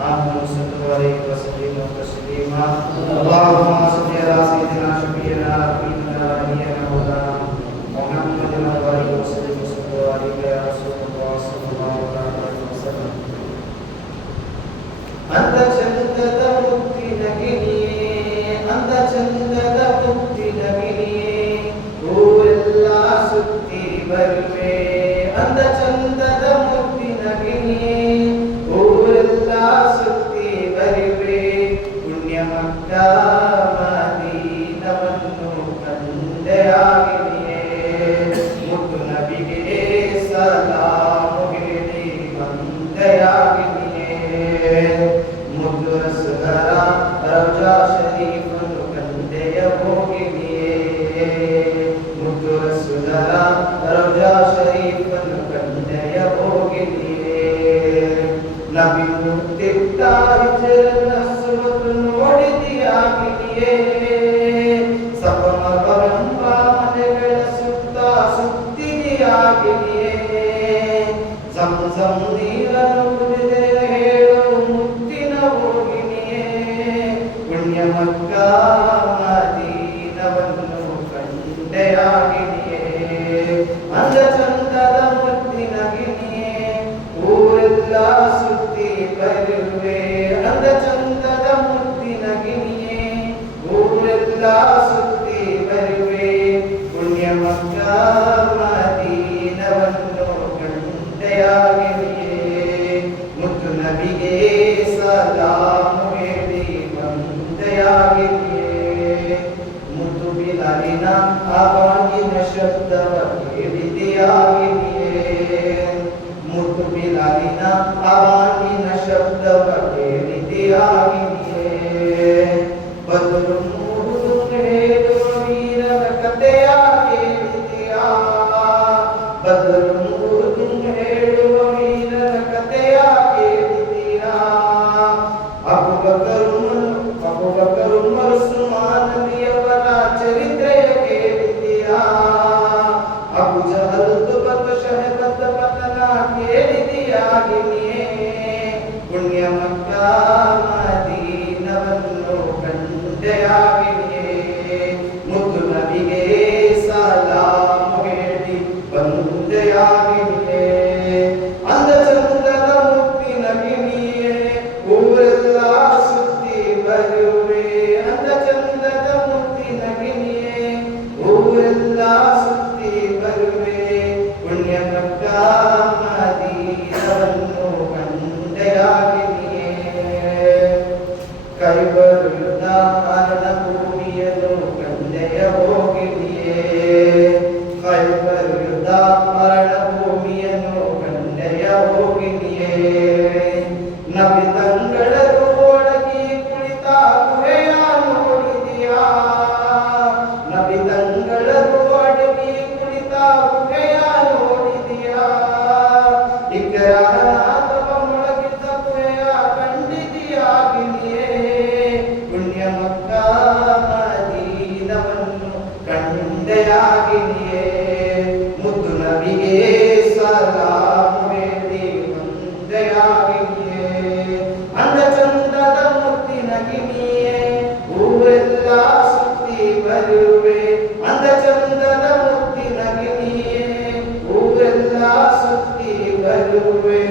آمنوا صلوا عليه وسلموا تسليما اللهم صل على سيدنا شفيعنا حبيبنا ونبينا مولانا محمد وعلى وسلم صلوا عليك يا رسول الله صلى الله عليه وسلم أنت ಚಂದದ ಮುತ್ತಿನ ಗಿಣಿಯೇ ಅಂದ ಚಂದದ ಮುತ್ತಿನ ಗಿಣಿಯೇ ಊರೆಲ್ಲ ಸುತ್ತಿ ಬರುವೆ ಅಂದ ಚಂದದ ಮುತ್ತಿನ ಗಿಣಿಯೇ ಊರೆಲ್ಲ ಸುತ್ತಿ ಬರುವೆ ಪುಣ್ಯ ಮಕ್ಕ ಮದೀನವನ್ನು ಕಂಡೆಯಾಗಿನಿಯೇ ಮುತ್ತು ನಬಿಗೆ ಸಲಾಮು ಹೇಳಿ ಬಂದೆಯಾಗಿನಿಯೇ ಮುದ್ದು ರಸಗರ ರೌಜಾ ಶರೀಫನ್ನು ಕಂಡೆಯ ಹೋಗಿನಿಯೇ ಮುದ್ದು ರಸಗರ ರೌಜಾ ಶರೀಫನ್ನು ಕಂಡೆಯ ಹೋಗಿನಿಯೇ ನಬಿ ಮುತ್ತಿಟ್ಟ ಹಿಜರನ ಸುಮತು ನೋಡಿದಿಯಾಗಿನಿಯೇ ಸಪಮಗವೆಂಬ ಮನೆಗಳ ಸುತ್ತ ಸುತ್ತಿದಿಯಾಗಿನಿಯೇ ಜಂಜಂ ನೀರನ್ನು ಕುಡಿದೆ ಹೇಳು ಮುತ್ತಿನ ಹೋಗಿನಿಯೇ ಪುಣ್ಯ ಮಕ್ಕ ಮದೀನವನ್ನು ಕಂಡೆಯಾಗಿನಿಯೇ ಅಂದ ಚಂದದ ಮುತ್ತಿನ ಗಿಣಿಯೇ ಊರೆಲ್ಲ ಸುತ್ತಿ ಬರುವೆ ಅಂದ ಚಂದದ ಮುತ್ತಿನ ಗಿಣಿಯೇ ಊರೆಲ್ಲ ಸುತ್ತಿ ಬರುವೆ ಪುಣ್ಯ ಮಕ್ಕ ಮದೀನವನ್ನು ಕಂಡೆಯಾಗಿನಿಯೇ ಮುತ್ತು ನಬಿಗೆ ಸಲಾಮು ಹೇಳಿ ಬಂದೆಯಾಗಿನಿಯೇ ಮುತ್ತು ಬಿಲಾಲಿನ ಆವಾಗಿನ ಶಬ್ದವ ಕೇಳಿದೆಯಾಗಿನಿಯೇ ಮುತ್ತು ಬಿಲಾಲಿನ ಆವಾಗಿನ ಶಬ್ದವ ಕೇಳಿದೆಯಾಗಿನಿಯೇ ಬದುರು ಮೂರು ಹೇಳುವ ವೀರನ ಕಥೆಯ ಕೇಳಿದೆಯಾ ಬದುರು ಮೂರು ಹೇಳುವ ವೀರನ ಕಥೆಯ ಕೇಳಿದೆಯಾ ಅಬೂಬಕರ್ ಉಮರ್ ಉಸ್ಮಾನ್ ನಬಿಯವರ ಚರಿತ್ರೆಯ ಕೇಳಿದೆಯಾ ಅಬು ಜಹಲ್ ತುಬತ್ ಶಹಬತ್ ಪತನ ಕೇಳಿದೆಯಾಗಿನಿಯೇ ಪುಣ್ಯ ಮಕ್ಕ ಮದೀನವನ್ನು ಕಂಡೆಯಾಗಿನಿಯೇ ಮುತ್ತು ನಬಿಗೆ ಸಲಾಮು ಹೇಳಿ ಬಂದೆಯಾಗಿನಿಯೇ ಅಂದ ಚಂದದ ಮುತ್ತಿನ ಗಿಣಿಯೇ ಊರೆಲ್ಲ ಸುತ್ತಿ ಬರುವೆ ಅಂದ ಚಂದದ ಮುತ್ತಿನ ಗಿಣಿಯೇ ಊರೆಲ್ಲ ಸುತ್ತಿ ಬರುವೆ ಪುಣ್ಯ ಮಕ್ಕ ಮದೀನವನ್ನು ಕಂಡೆಯಾಗಿನಿಯೇ ಕೈಬರು ಯುದ್ಧ ಕಾರಣ ಭೂಮಿಯನ್ನು ಕಂಡೆಯ ಹೋಗಿನಿಯೇ ಕೈಬರು ಯುದ್ಧ ಕಾರಣ ಭೂಮಿಯನ್ನು ಕಂಡೆಯ ಹೋಗಿನಿಯೇ ನಬಿ ತಂಗಳರು ಒಳಗಿ ಕುಳಿತ ಗುಹೆಯ ನೋಡಿದೆಯಾ ನಬಿ ತಂಗಳರು ಒಳಗಿ ಕುಳಿತ ಗುಹೆಯ ನೋಡಿದೆಯಾ ಇಕರಾನಾಥವ ಮೊಳಗಿದ್ದ ಗುಹೆಯ ಕಂಡಿದೆಯಾಗಿನಿಯೇ ಪುಣ್ಯ ಮಕ್ಕ ಮದೀನವನ್ನು ಕಂಡೆಯಾಗಿನಿಯೇ ಮುದ್ದು ನಬಿಗೆ ಸಲಾಮು ಹೇಳಿ ಬಂದೆಯಾಗಿನಿಯೇ ಅಂದ ಚಂದದ ಮುತ್ತಿನ ಗಿಣಿಯೇ ಊರೆಲ್ಲ ಸುತ್ತಿ ಬರುವೆ ಅಂದ ಚಂದದ ಮುತ್ತಿನ ಗಿಣಿಯೇ ಊರೆಲ್ಲ ಸುತ್ತಿ ಬರುವೆ